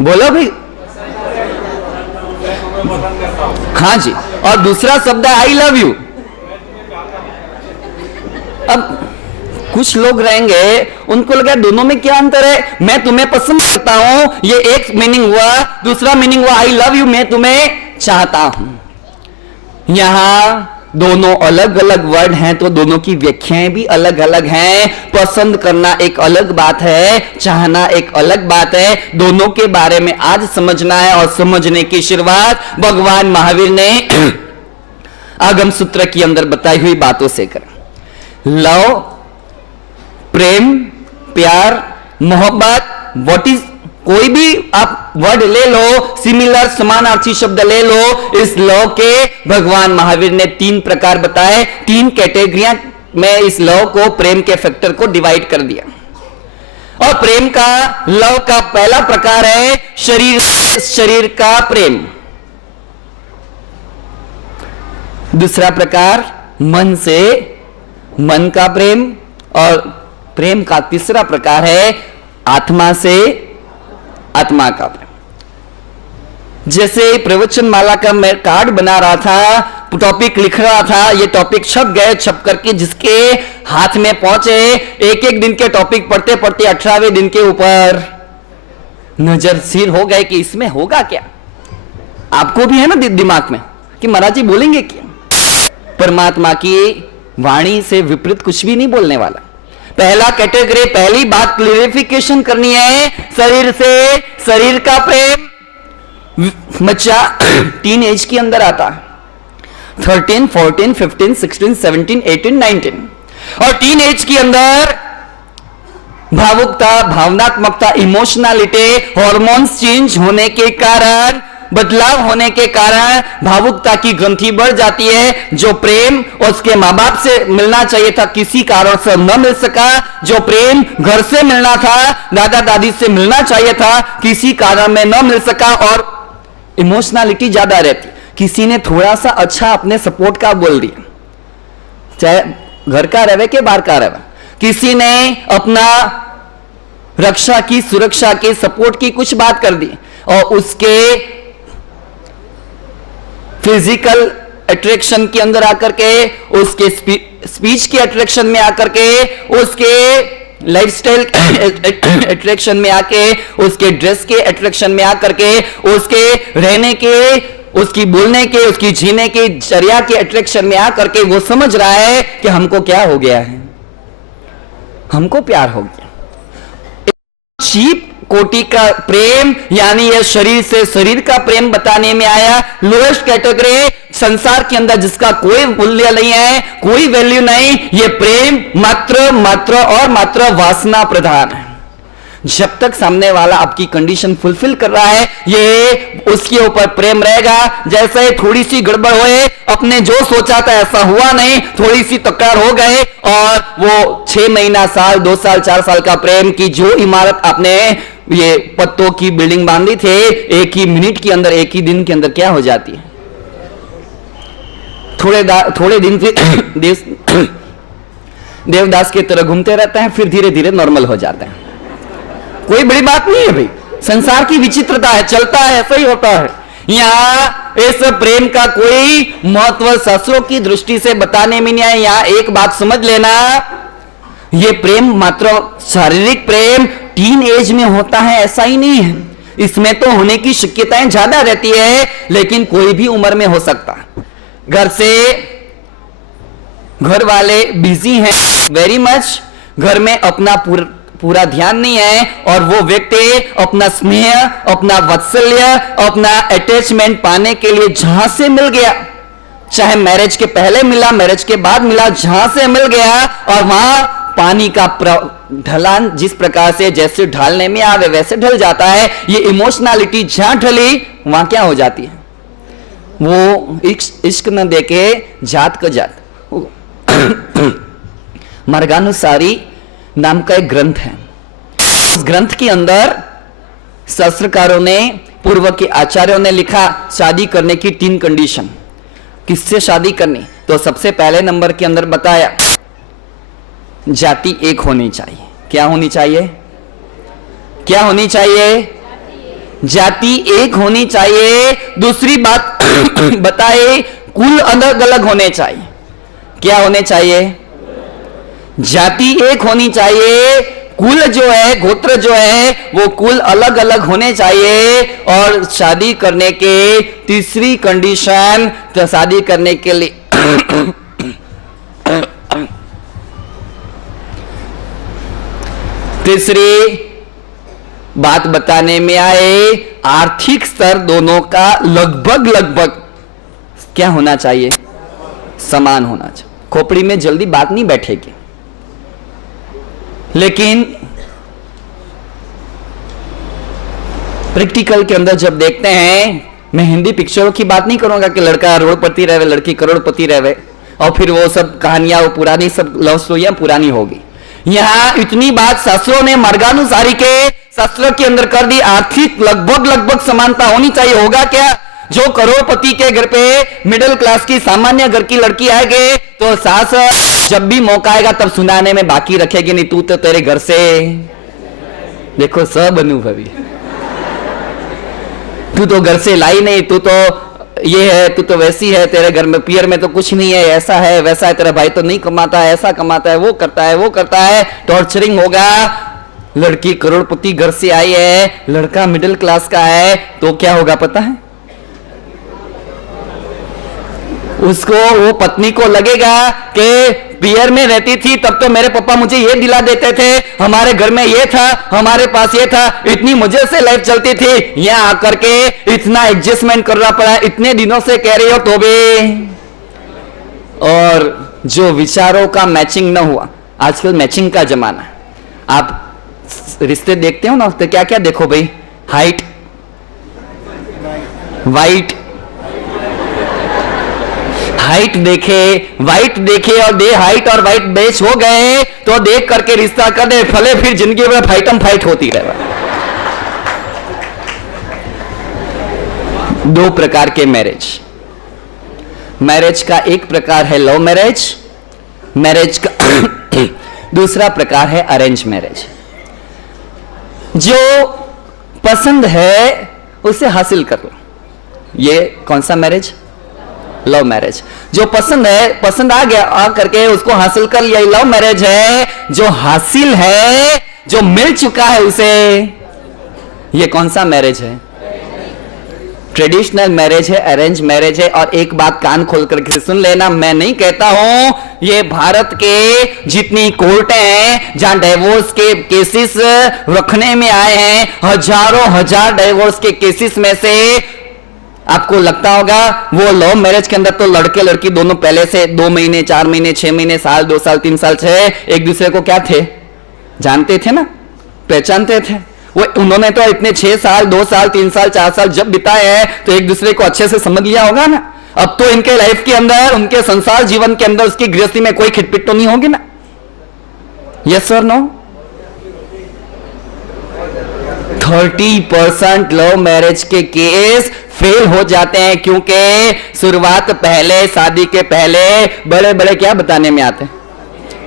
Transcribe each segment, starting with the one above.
बोलो भाई। हाँ जी, और दूसरा शब्द है आई लव यू। अब कुछ लोग रहेंगे उनको लगा दोनों में क्या अंतर है, मैं तुम्हें पसंद करता हूं ये एक मीनिंग हुआ, दूसरा मीनिंग हुआ आई लव यू, मैं तुम्हें चाहता हूं। यहां दोनों अलग अलग वर्ड हैं तो दोनों की व्याख्याएं भी अलग अलग हैं। पसंद करना एक अलग बात है, चाहना एक अलग बात है। दोनों के बारे में आज समझना है और समझने की शुरुआत भगवान महावीर ने आगम सूत्र के अंदर बताई हुई बातों से करें। लव, प्रेम, प्यार, मोहब्बत, व्हाट इज, कोई भी आप वर्ड ले लो, सिमिलर समानार्थी शब्द ले लो, इस लव के भगवान महावीर ने 3 प्रकार बताए, 3 कैटेगरियां में इस लव को, प्रेम के फैक्टर को डिवाइड कर दिया। और प्रेम का, लव का पहला प्रकार है शरीर से शरीर का प्रेम। दूसरा प्रकार मन से मन का प्रेम। और प्रेम का तीसरा प्रकार है आत्मा से आत्मा का प्रेम। जैसे प्रवचन माला का मैं कार्ड बना रहा था, टॉपिक लिख रहा था, ये टॉपिक छप गए, छप करके जिसके हाथ में पहुंचे, एक एक दिन के टॉपिक पढ़ते पढ़ते 18वें दिन के ऊपर नजर सिर हो गए कि इसमें होगा क्या। आपको भी है ना दिमाग में कि महाराज जी बोलेंगे क्या। परमात्मा की वाणी से विपरीत कुछ भी नहीं बोलने वाला। पहला कैटेगरी, पहली बात क्लियरिफिकेशन करनी है, शरीर से शरीर का प्रेम बच्चा टीन एज के अंदर आता है, 13, 14, 15, 16, 17, 18, 19। और टीन एज के अंदर भावुकता, भावनात्मकता, इमोशनलिटी, हॉर्मोन्स चेंज होने के कारण, बदलाव होने के कारण भावुकता की ग्रंथि बढ़ जाती है। जो प्रेम उसके मां बाप से मिलना चाहिए था किसी कारण से न मिल सका, जो प्रेम घर से मिलना था, दादा दादी से मिलना चाहिए था, किसी कारण में न मिल सका। और इमोशनलिटी ज्यादा रहती, किसी ने थोड़ा सा अच्छा अपने सपोर्ट का बोल दिया, चाहे घर का रहे के बाहर का रहे, किसी ने अपना रक्षा की, सुरक्षा की, सपोर्ट की कुछ बात कर दी और उसके फिजिकल अट्रैक्शन के अंदर आकर के, उसके स्पीच के अट्रैक्शन में आकर के, उसके लाइफस्टाइल अट्रैक्शन में आके, उसके ड्रेस के अट्रैक्शन में आकर के, उसके रहने के, उसकी बोलने के, उसकी जीने के चर्या के अट्रैक्शन में आकर के वो समझ रहा है कि हमको क्या हो गया है, हमको प्यार हो गया। चीप कोटि का प्रेम, यानी यह शरीर से शरीर का प्रेम बताने में आया। लोएस्ट कैटेगरी, संसार के अंदर जिसका कोई मूल्य नहीं है, कोई वैल्यू नहीं, यह प्रेम मात्र और मात्र वासना प्रधान है। जब तक सामने वाला आपकी कंडीशन फुलफिल कर रहा है, ये उसके ऊपर प्रेम रहेगा। जैसे थोड़ी सी गड़बड़ होए, अपने जो सोचा था ऐसा हुआ नहीं, थोड़ी सी तकरार हो गए और वो 6 महीना, साल, 2 साल, 4 साल का प्रेम की जो इमारत आपने ये पत्तों की बिल्डिंग बांधी थे, एक ही मिनट के अंदर, एक ही दिन के अंदर क्या हो जाती है। थोड़े दिन से देवदास की तरह घूमते रहते हैं, फिर धीरे धीरे नॉर्मल हो जाते हैं। कोई बड़ी बात नहीं है भाई, संसार की विचित्रता है, चलता है, ऐसा ही होता है। यहां इस प्रेम का कोई महत्व शास्त्रों की दृष्टि से बताने में नहीं है। यहां एक बात समझ लेना, यह प्रेम मात्र शारीरिक प्रेम टीन एज में होता है ऐसा ही नहीं है, इसमें तो होने की शक्यताएं ज्यादा रहती है, लेकिन कोई भी उम्र में हो सकता। घर वाले बिजी हैं वेरी मच, घर में अपना पूरा ध्यान नहीं है, और वो व्यक्ति अपना स्नेह, अपना वात्सल्य, अपना अटैचमेंट पाने के लिए जहां से मिल गया, चाहे मैरिज के पहले मिला, मैरिज के बाद मिला, जहां से मिल गया, और वहां पानी का ढलान जिस प्रकार से जैसे ढालने में आवे वैसे ढल जाता है। ये इमोशनलिटी जहां ढली वहां क्या हो जाती है, वो इश्क न देके जात का जात। मार्गानुसारी नाम का एक ग्रंथ है, उस ग्रंथ के अंदर शास्त्रकारों ने, पूर्व के आचार्यों ने लिखा शादी करने की 3 कंडीशन। किससे शादी करनी, तो सबसे पहले नंबर के अंदर बताया जाति एक होनी चाहिए। क्या होनी चाहिए, क्या होनी चाहिए, जाति एक होनी चाहिए, दूसरी बात बताए कुल अलग अलग होने चाहिए। क्या होने चाहिए? जाति एक होनी चाहिए, कुल जो है, गोत्र जो है, वो कुल अलग अलग होने चाहिए। और शादी करने के तीसरी कंडीशन, तो शादी करने के लिए तीसरी बात बताने में आए, आर्थिक स्तर दोनों का लगभग क्या होना चाहिए? समान होना चाहिए। खोपड़ी में जल्दी बात नहीं बैठेगी। लेकिन प्रैक्टिकल के अंदर जब देखते हैं, मैं हिंदी पिक्चरों की बात नहीं करूंगा कि लड़का करोड़पति रहे, लड़की करोड़पति रहे, और फिर वो सब कहानियां, वो पुरानी सब लव स्टोरियां पुरानी होगी। यहां इतनी बात शास्त्रों ने मार्गानुसारी के शास्त्र के अंदर कर दी, आर्थिक लगभग समानता होनी चाहिए। होगा क्या? जो करोड़पति के घर पे मिडिल क्लास की सामान्य घर की लड़की आएगी, तो सास जब भी मौका आएगा तब सुनाने में बाकी रखेगी, नहीं तू तो तेरे घर से, देखो सब अनुभवी, तू तो घर से लाई नहीं, तू तो ये है, तू तो वैसी है, तेरे घर में पियर में तो कुछ नहीं है, ऐसा है वैसा है, तेरा भाई तो नहीं कमाता है, ऐसा कमाता है, वो करता है, टॉर्चरिंग होगा। लड़की करोड़पति घर से आई है, लड़का मिडिल क्लास का है, तो क्या होगा पता है? उसको, वो पत्नी को लगेगा कि पियर में रहती थी तब तो मेरे पापा मुझे ये दिला देते थे, हमारे घर में ये था, हमारे पास ये था, इतनी मजे से लाइफ चलती थी, यहाँ आकर के इतना एडजस्टमेंट करना पड़ा, इतने दिनों से कह रही हो तो भी। और जो विचारों का मैचिंग न हुआ, आजकल मैचिंग का जमाना है। आप रिश्ते देखते हो ना, तो क्या क्या देखो भाई? हाइट, वाइट, हाइट देखे, वाइट देखे, और दे हाइट और वाइट मैच हो गए तो देख करके रिश्ता कर दे, फले फिर जिंदगी में फाइटम फाइट होती रहे। दो प्रकार के मैरिज का एक प्रकार है लव मैरिज का दूसरा प्रकार है अरेंज मैरिज। जो पसंद है उसे हासिल कर लो, ये कौन सा मैरिज? Love marriage. जो पसंद है, पसंद आ गया, आ करके उसको हासिल कर लिया, लव मैरिज है। जो हासिल है, जो मिल चुका है उसे, ये कौन सा मैरिज है? ट्रेडिशनल मैरिज है, अरेंज मैरिज है। और एक बात कान खोल करके सुन लेना, मैं नहीं कहता हूं ये भारत के जितनी कोर्टें हैं जहां डिवोर्स के केसेस रखने में आए हैं, हजार डिवोर्स के केसेस में से आपको लगता होगा वो लव मैरिज के अंदर तो लड़के लड़की दोनों पहले से 2 महीने, 4 महीने, 6 महीने, साल, 2 साल, 3 साल से एक दूसरे को क्या थे? जानते थे ना, पहचानते थे। वो उन्होंने तो इतने 6 साल, 2 साल, 3 साल, 4 साल जब बिताए हैं तो एक दूसरे को अच्छे से समझ लिया होगा ना। अब तो इनके लाइफ के अंदर, उनके संसार जीवन के अंदर, उसकी गृहस्थी में कोई खिटपिट तो नहीं होगी ना? यस और नो? 30% लव मैरिज के केस फेल हो जाते हैं, क्योंकि शुरुआत पहले, शादी के पहले बड़े बड़े क्या बताने में आते हैं?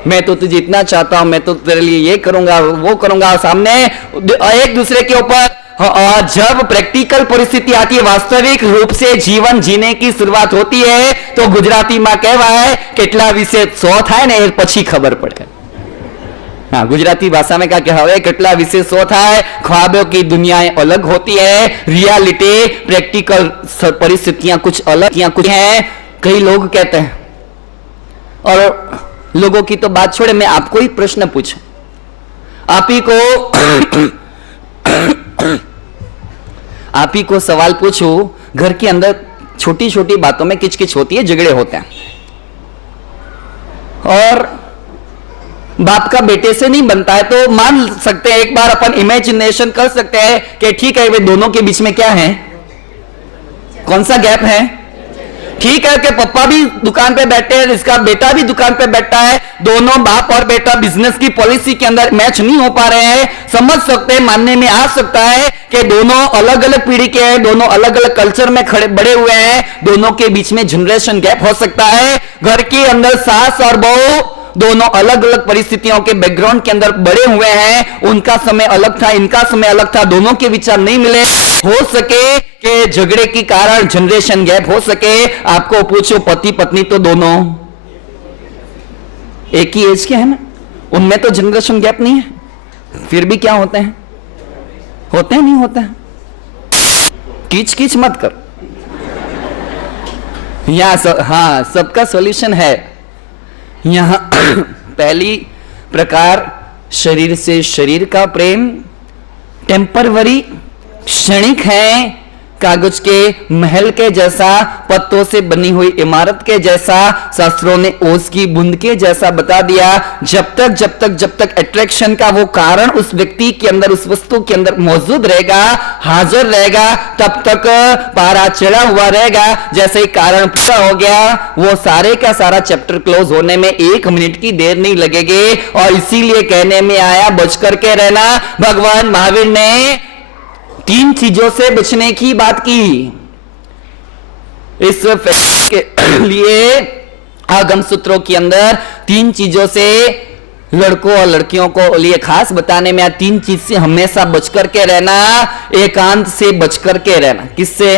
मैं तो तुझे इतना चाहता हूं, मैं तो तेरे लिए ये करूंगा, वो करूंगा, सामने एक दूसरे के ऊपर। और जब प्रैक्टिकल परिस्थिति आती है, वास्तविक रूप से जीवन जीने की शुरुआत होती है, तो गुजराती में कहेवाय કેટલા વિશે સો થાય ને એ પછી ખબર પડે। हाँ, गुजराती भाषा में क्या कहा, કેટલા વિશે સો થાય। ख्वाबों की दुनियाएं अलग होती है, रियलिटी, प्रैक्टिकल परिस्थितियां कुछ अलग या कुछ हैं, कई लोग कहते हैं। और लोगों की तो बात छोड़े, मैं आपको ही प्रश्न पूछूं, आप ही को सवाल पूछूं, घर के अंदर छोटी छोटी बातों में किचकिच होती है, झगड़े होते हैं, और बाप का बेटे से नहीं बनता है, तो मान सकते हैं, एक बार अपन इमेजिनेशन कर सकते हैं कि ठीक है, वे दोनों के बीच में क्या है? कौन सा गैप है? ठीक है कि पापा भी दुकान पे बैठे हैं, इसका बेटा भी दुकान पे बैठा है, दोनों बाप और बेटा बिजनेस की पॉलिसी के अंदर मैच नहीं हो पा रहे हैं। समझ सकते हैं, मानने में आ सकता है कि दोनों अलग अलग पीढ़ी के हैं, दोनों अलग अलग कल्चर में बड़े हुए हैं, दोनों के बीच में जनरेशन गैप हो सकता है। घर के अंदर सास और बहू दोनों अलग अलग परिस्थितियों के बैकग्राउंड के अंदर बड़े हुए हैं, उनका समय अलग था, इनका समय अलग था, दोनों के विचार नहीं मिले, हो सके कि झगड़े के कारण जनरेशन गैप हो सके। आपको पूछो पति पत्नी तो दोनों एक ही एज के हैं ना, उनमें तो जनरेशन गैप नहीं है, फिर भी क्या होते हैं, होते हैं नहीं होते हैं। कीच कीच मत कर, यहां हाँ सबका सॉल्यूशन है। यहां पहली प्रकार शरीर से शरीर का प्रेम टेम्परवरी क्षणिक है, कागज के महल के जैसा, पत्तों से बनी हुई इमारत के जैसा, शास्त्रों ने ओस की बूंद के जैसा बता दिया। जब तक अट्रैक्शन का वो कारण उस व्यक्ति के अंदर, उस वस्तु के अंदर मौजूद रहेगा, हाजिर रहेगा, तब तक पारा चढ़ा हुआ रहेगा। जैसे ही कारण पूरा हो गया, वो सारे का सारा चैप्टर क्लोज होने में 1 मिनट की देर नहीं लगेगी। और इसीलिए कहने में आया बच करके रहना। भगवान महावीर ने 3 चीजों से बचने की बात की। इस के लिए आगम सूत्रों के अंदर 3 चीजों से लड़कों और लड़कियों को लिए खास बताने में 3 चीज से हमेशा बच करके रहना। एकांत से बच करके रहना। किससे?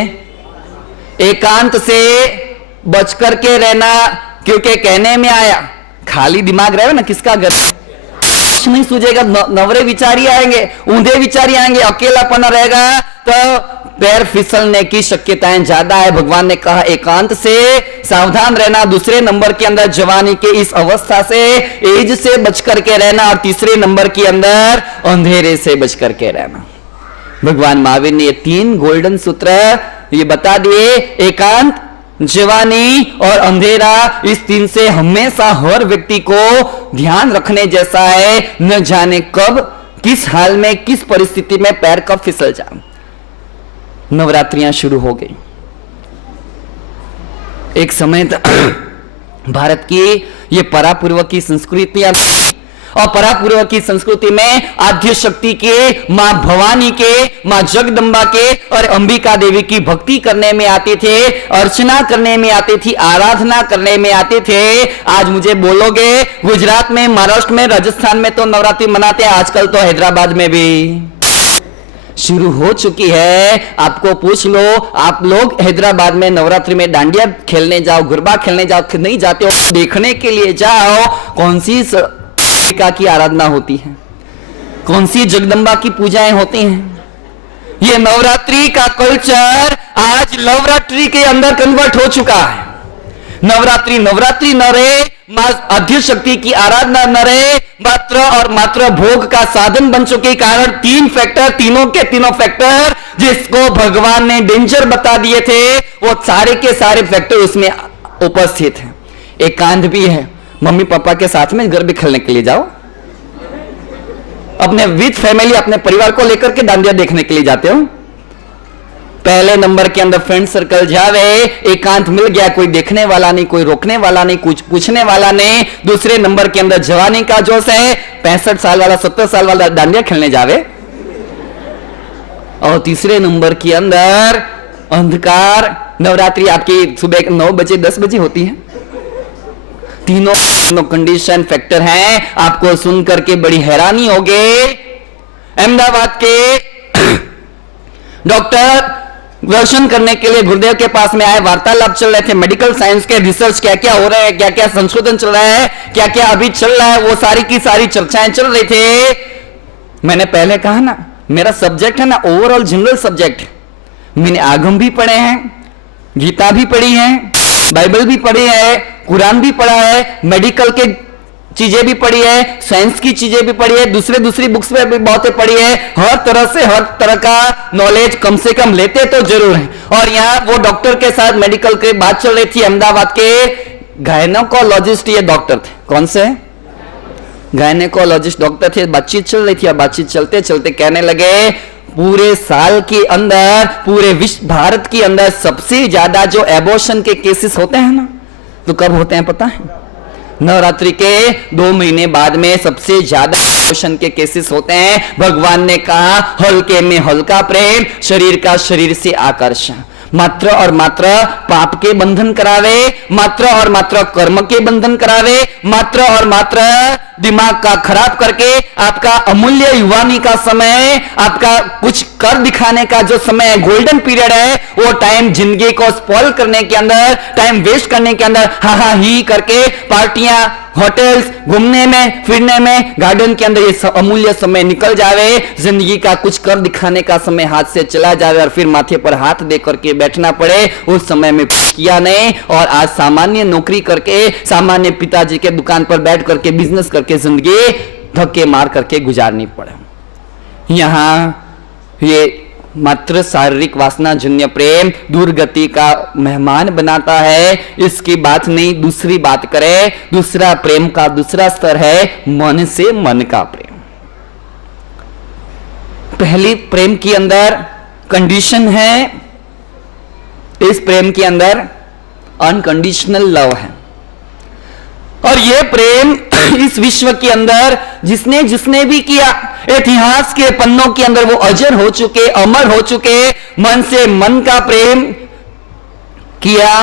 एकांत से बच करके रहना, क्योंकि कहने में आया खाली दिमाग रहेगा ना, किसका घर नहीं सूझेगा, नवरे विचारी आएंगे, ऊंधे विचारी आएंगे, अकेलापना रहेगा तो पैर फिसलने की शक्यताएं ज्यादा है। भगवान ने कहा एकांत से सावधान रहना। दूसरे नंबर के अंदर जवानी के इस अवस्था से, एज से बच करके रहना। और तीसरे नंबर के अंदर अंधेरे से बच करके रहना। भगवान महावीर ने ये 3 गोल्डन सूत्र ये बता दिए। एकांत, जवानी और अंधेरा, इस 3 से हमेशा हर व्यक्ति को ध्यान रखने जैसा है। न जाने कब, किस हाल में, किस परिस्थिति में पैर कब फिसल जाए। नवरात्रियां शुरू हो गई। एक समय भारत की ये परापूर्व की संस्कृतियां, और परापूर्व की संस्कृति में आद्य शक्ति के, मां भवानी के, मां जगदम्बा के और अंबिका देवी की भक्ति करने में आते थे, अर्चना करने में आते थी, आराधना करने में आते थे। आज मुझे बोलोगे गुजरात में, महाराष्ट्र में, राजस्थान में तो नवरात्रि मनाते हैं, आजकल तो हैदराबाद में भी शुरू हो चुकी है। आपको पूछ लो, आप लोग हैदराबाद में नवरात्रि में डांडिया खेलने जाओ, गरबा खेलने जाओ, नहीं जाते हो? देखने के लिए जाओ कौन सी अंबिका की आराधना होती है, कौन सी जगदम्बा की पूजाएं होती हैं। ये नवरात्रि का कल्चर आज नवरात्रि के अंदर कन्वर्ट हो चुका है। नवरात्रि नवरात्रि न रहे, मां आद्य शक्ति की आराधना न रहे, मात्र और मात्र भोग का साधन बन चुके। कारण 3 फैक्टर, तीनों के तीनों फैक्टर जिसको भगवान ने डेंजर बता दिए थे, वो सारे के सारे फैक्टर उसमें उपस्थित हैं। एकांत भी है, मम्मी पापा के साथ में गरबे खेलने के लिए जाओ, अपने विद फैमिली, अपने परिवार को लेकर के डांडिया देखने के लिए जाते हो। पहले नंबर के अंदर फ्रेंड सर्कल जावे, एकांत मिल गया, कोई देखने वाला नहीं, कोई रोकने वाला नहीं, कुछ पूछने वाला नहीं। दूसरे नंबर के अंदर जवानी का जोश है, 65 साल वाला, 70 साल वाला डांडिया खेलने जावे। और तीसरे नंबर के अंदर अंधकार। नवरात्रि आपकी सुबह 9 बजे 10 बजे होती है। तीनों कंडीशन फैक्टर हैं। आपको सुन करके बड़ी हैरानी होगी। अहमदाबाद के डॉक्टर दर्शन करने के लिए गुरुदेव के पास में आए, वार्तालाप चल रहे थे, मेडिकल साइंस के रिसर्च क्या क्या हो रहा है, क्या क्या संशोधन चल रहा है, क्या क्या अभी चल रहा है, वो सारी की सारी चर्चाएं चल रही थे। मैंने पहले कहा ना, मेरा सब्जेक्ट है ना ओवरऑल जनरल सब्जेक्ट। मैंने आगम भी पढ़े हैं, गीता भी पढ़ी है, बाइबल भी पढ़ी है, कुरान भी पढ़ा है, मेडिकल के चीजें भी पढ़ी है, साइंस की चीजें भी पढ़ी है, दूसरी बुक्स में भी बहुत पढ़ी है। हर तरह से हर तरह का नॉलेज कम से कम लेते तो जरूर है। और यहाँ वो डॉक्टर के साथ मेडिकल की बात चल रही थी। अहमदाबाद के गायनेकोलॉजिस्ट ये डॉक्टर थे। कौन से? गायनेकोलॉजिस्ट डॉक्टर थे। बातचीत चल रही थी। अब बातचीत चलते चलते कहने लगे, पूरे साल के अंदर, पूरे विश्व भारत के अंदर सबसे ज्यादा जो एबॉर्शन के केसेस होते हैं ना, तो कब होते हैं पता है? नवरात्रि के 2 महीने बाद में सबसे ज्यादा एबॉर्शन के केसेस होते हैं। भगवान ने कहा हल्के में हल्का प्रेम, शरीर का शरीर से आकर्षण, मात्र और मात्र पाप के बंधन करावे, मात्र और मात्र कर्म के बंधन करावे, मात्र और मात्र दिमाग का खराब करके आपका अमूल्य युवानी का समय, आपका कुछ कर दिखाने का जो समय है, गोल्डन पीरियड है, वो टाइम जिंदगी को स्पॉइल करने के अंदर, टाइम वेस्ट करने के अंदर हा हा ही करके पार्टियां, होटल्स, घूमने में फिरने में, गार्डन के अंदर ये अमूल्य समय निकल जावे, जिंदगी का कुछ कर दिखाने का समय हाथ से चला जावे और फिर माथे पर हाथ दे करके बैठना पड़े। उस समय में कुछ किया नहीं और आज सामान्य नौकरी करके, सामान्य पिताजी के दुकान पर बैठ करके बिजनेस करके जिंदगी धक्के मार करके गुजारनी पड़े। यहां ये मात्र शारीरिक वासना जन्य प्रेम दुर्गति का मेहमान बनाता है, इसकी बात नहीं। दूसरी बात करें, दूसरा प्रेम का दूसरा स्तर है मन से मन का प्रेम। पहली प्रेम के अंदर कंडीशन है, इस प्रेम के अंदर अनकंडीशनल लव है। और यह प्रेम इस विश्व के अंदर जिसने जिसने भी किया, इतिहास के पन्नों के अंदर वो अजर हो चुके, अमर हो चुके। मन से मन का प्रेम किया,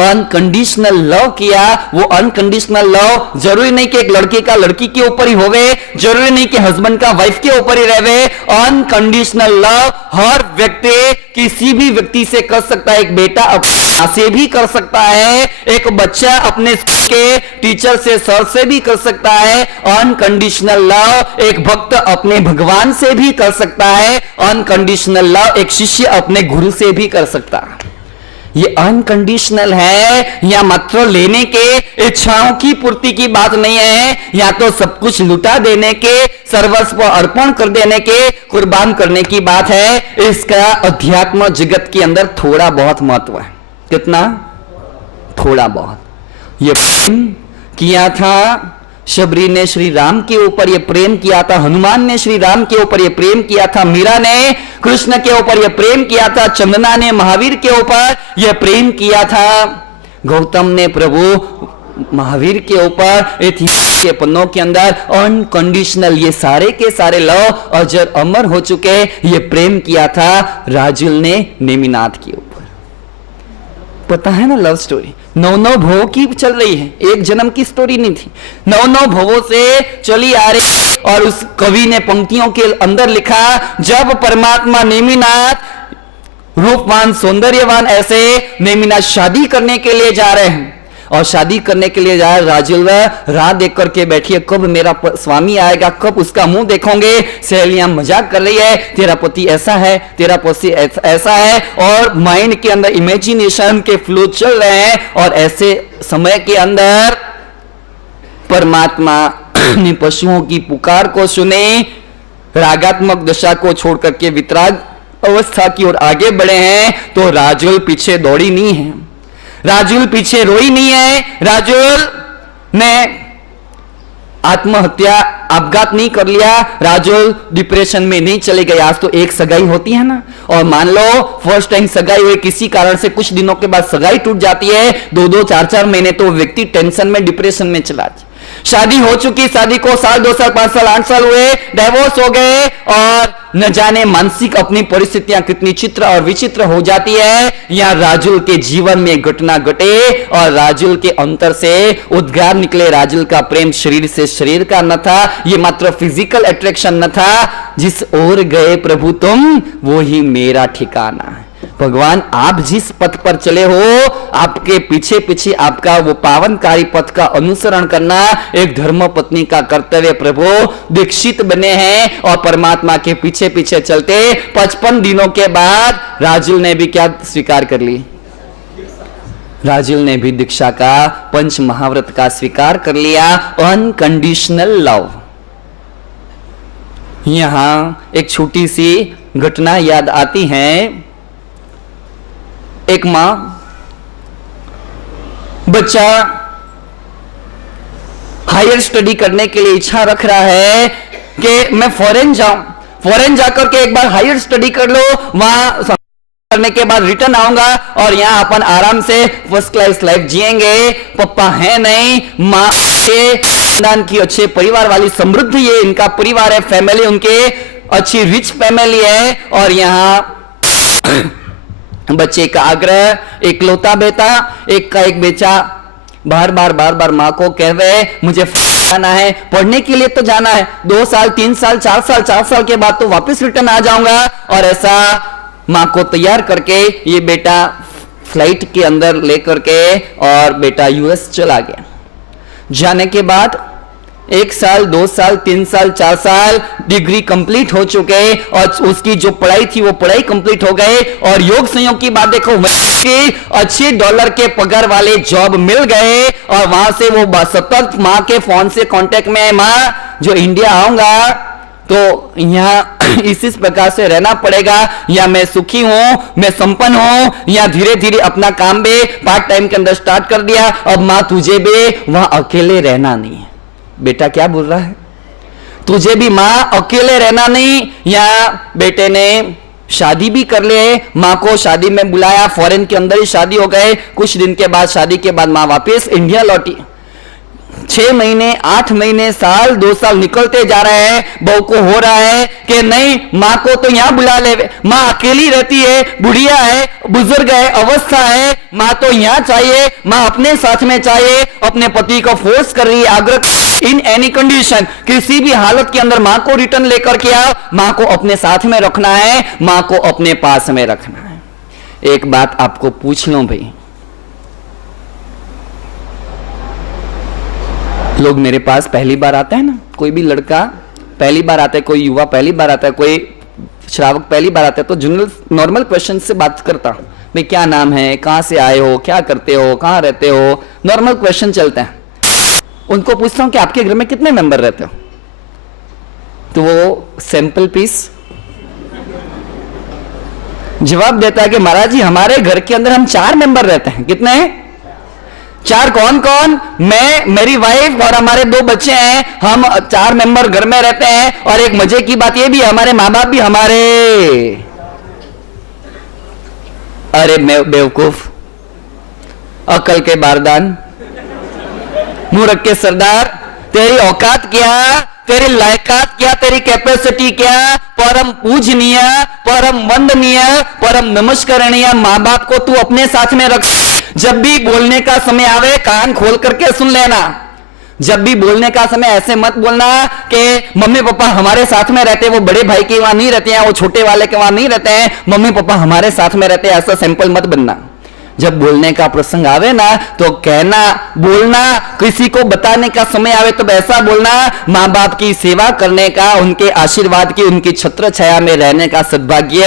अनकंडीशनल लव किया। वो अनकंडीशनल लव जरूरी नहीं कि एक लड़के का लड़की के ऊपर ही होवे, जरूरी नहीं कि हस्बैंड का वाइफ के ऊपर ही रहे। अनकंडीशनल लव हर व्यक्ति किसी भी व्यक्ति से कर सकता है। एक बेटा अपनी मां से भी कर सकता है, एक बच्चा अपने के टीचर से, सर से भी कर सकता है। अनकंडीशनल लव एक भक्त अपने भगवान से भी कर सकता है। अनकंडीशनल लव एक शिष्य अपने गुरु से भी कर सकता है। ये अनकंडीशनल है, या मात्र लेने के, इच्छाओं की पूर्ति की बात नहीं है, या तो सब कुछ लुटा देने के, सर्वस्व अर्पण कर देने के, कुर्बान करने की बात है। इसका अध्यात्म जगत के अंदर थोड़ा बहुत महत्व है। कितना? थोड़ा बहुत। ये प्रेम किया था शबरी ने श्री राम के ऊपर, ये प्रेम किया था हनुमान ने श्री राम के ऊपर, ये प्रेम किया था मीरा ने कृष्ण के ऊपर, ये प्रेम किया था चंदना ने महावीर के ऊपर, ये प्रेम किया था गौतम ने प्रभु महावीर के ऊपर। इतिहास के पन्नों के अंदर अनकंडीशनल ये सारे के सारे लव अजर अमर हो चुके। ये प्रेम किया था राजुल ने नेमिनाथ के ऊपर। पता है ना लव स्टोरी, नौ भवों की चल रही है, एक जन्म की स्टोरी नहीं थी। नौ भवों से चली आ रही। और उस कवि ने पंक्तियों के अंदर लिखा, जब परमात्मा नेमिनाथ रूपवान सौंदर्यवान ऐसे नेमिनाथ शादी करने के लिए जा रहे हैं, और शादी करने के लिए जाए राजुल राह देख करके बैठी है, कब मेरा स्वामी आएगा, कब उसका मुंह देखोगे। सहेलियां मजाक कर रही है, तेरा पति ऐसा है, तेरा पति ऐसा है, और माइंड के अंदर इमेजिनेशन के फ्लो चल रहे हैं। और ऐसे समय के अंदर परमात्मा ने पशुओं की पुकार को सुने, रागात्मक दशा को छोड़ करके वितराग अवस्था की ओर आगे बढ़े हैं। तो राजुल पीछे दौड़ी नहीं है, राजुल पीछे रोई नहीं है, राजुल ने आत्महत्या अपघात नहीं कर लिया, राजुल डिप्रेशन में नहीं चले गए। आज तो एक सगाई होती है ना, और मान लो फर्स्ट टाइम सगाई हुई, किसी कारण से कुछ दिनों के बाद सगाई टूट जाती है, 2-2, 4-4 महीने तो व्यक्ति टेंशन में, डिप्रेशन में चला जाए। शादी हो चुकी, शादी को 1 साल, 2 साल, 5 साल, 8 साल हुए, डिवोर्स हो गए, और न जाने मानसिक अपनी परिस्थितियां कितनी चित्र और विचित्र हो जाती है। यहां राजुल के जीवन में घटना घटे और राजुल के अंतर से उद्गार निकले। राजुल का प्रेम शरीर से शरीर का न था, यह मात्र फिजिकल अट्रैक्शन न था। जिस ओर गए प्रभु तुम, वो ही मेरा ठिकाना है। भगवान आप जिस पथ पर चले हो, आपके पीछे पीछे आपका वो पावनकारी पथ का अनुसरण करना एक धर्म पत्नी का कर्तव्य। प्रभु दीक्षित बने हैं और परमात्मा के पीछे पीछे चलते 55 दिनों के बाद राजुल ने भी क्या स्वीकार कर ली? राजुल ने भी दीक्षा का, पंच महाव्रत का स्वीकार कर लिया। Unconditional love. यहां एक छोटी सी घटना याद आती है। एक मां, बच्चा हायर स्टडी करने के लिए इच्छा रख रहा है कि मैं फॉरेन जाऊं, फॉरेन जाकर के एक बार हायर स्टडी कर लो, वहां करने के बाद रिटर्न आऊंगा और यहां अपन आराम से फर्स्ट क्लास लाइफ जिएंगे। पप्पा है नहीं, मां के खानदान की अच्छे परिवार वाली समृद्ध ये इनका परिवार है, फैमिली उनके अच्छी रिच फैमिली है। और यहां बच्चे का आग्रह, इकलौता बेटा, एक का एक बेचा बार बार मां को कह रहे मुझे जाना है, पढ़ने के लिए तो जाना है, 2 साल 3 साल 4 साल, 4 साल के बाद तो वापस रिटर्न आ जाऊंगा। और ऐसा मां को तैयार करके ये बेटा फ्लाइट के अंदर लेकर के और बेटा यूएस चला गया। जाने के बाद 1 साल 2 साल 3 साल 4 साल डिग्री कंप्लीट हो चुके और उसकी जो पढ़ाई थी वो पढ़ाई कंप्लीट हो गए और योग संयोग की बात देखो, अच्छे $, के पगार वाले जॉब मिल गए और वहां से वो सतत मां के फोन से कांटेक्ट में, मां जो इंडिया आऊंगा तो यहाँ इसी प्रकार से रहना पड़ेगा, या मैं सुखी हूं, मैं संपन्न हूं, या धीरे धीरे अपना काम भी पार्ट टाइम के अंदर स्टार्ट कर दिया, अब मां तुझे भी वहां अकेले रहना नहीं है। बेटा क्या बोल रहा है, तुझे भी मां अकेले रहना नहीं। या बेटे ने शादी भी कर लिए, मां को शादी में बुलाया, फॉरेन के अंदर ही शादी हो गए। कुछ दिन के बाद शादी के बाद मां वापस इंडिया लौटी। 6 महीने 8 महीने साल 2 साल निकलते जा रहे हैं, बहू को हो रहा है कि नहीं मां को तो यहां बुला ले, मां अकेली रहती है, बुढ़िया है, बुजुर्ग है, अवस्था है, मां तो यहां चाहिए, मां अपने साथ में चाहिए। अपने पति को फोर्स कर रही है, आग्रह, इन एनी कंडीशन, किसी भी हालत के अंदर मां को रिटर्न लेकर के आओ, मां को अपने साथ में रखना है, मां को अपने पास में रखना है। एक बात आपको पूछ लो भाई, लोग मेरे पास पहली बार आते हैं ना, कोई भी लड़का पहली बार आता है, कोई युवा पहली बार आता है, कोई श्रावक पहली बार आता है, तो जनरल नॉर्मल क्वेश्चन से बात करता हूं, भाई क्या नाम है, कहां से आए हो, क्या करते हो, कहां रहते हो, नॉर्मल क्वेश्चन चलते हैं। उनको पूछता हूं कि आपके घर में कितने मेंबर रहते हो, तो वो सैंपल पीस जवाब देता है कि महाराज जी हमारे घर के अंदर हम 4 मेंबर रहते हैं। कितने हैं? 4। कौन कौन? मैं, मेरी वाइफ और हमारे 2 बच्चे हैं, हम 4 मेंबर घर में रहते हैं। और एक मजे की बात ये भी, हमारे माँ बाप भी हमारे। अरे बेवकूफ, अकल के बारदान, मूर्ख के सरदार, तेरी औकात क्या, तेरी लायकात क्या, तेरी कैपेसिटी क्या? परम पूजनीय, परम वंदनीय, परम नमस्करणीय माँ बाप को तू अपने साथ में रख। जब भी बोलने का समय आवे कान खोल करके सुन लेना। जब भी बोलने का समय ऐसे मत बोलना कि मम्मी पापा हमारे साथ में रहते हैं, वो बड़े भाई के वहां नहीं रहते हैं, वो छोटे वाले के वहां नहीं रहते हैं, मम्मी पापा हमारे साथ में रहते हैं, ऐसा सिंपल मत बनना। जब बोलने का प्रसंग आवे ना तो कहना, बोलना, किसी को बताने का समय आवे तो ऐसा बोलना, माँ बाप की सेवा करने का, उनके आशीर्वाद की, उनकी छत्र छाया में रहने का सद्भाग्य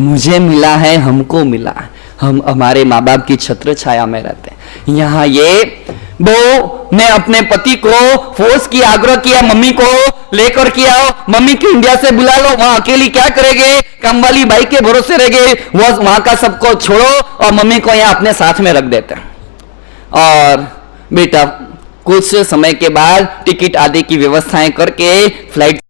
मुझे मिला है, हमको मिला है। हम हमारे माँ बाप की छत्र छाया में रहते हैं। यहाँ ये बहू ने अपने पति को फोर्स किया, आग्रह किया, मम्मी को लेकर के आओ, मम्मी को इंडिया से बुला लो, वहां अकेली क्या करेंगे, काम वाली बाई के भरोसे रह गए, वो वहां का सबको छोड़ो और मम्मी को यहाँ अपने साथ में रख देते हैं। और बेटा कुछ समय के बाद टिकट आदि की व्यवस्थाएं करके फ्लाइट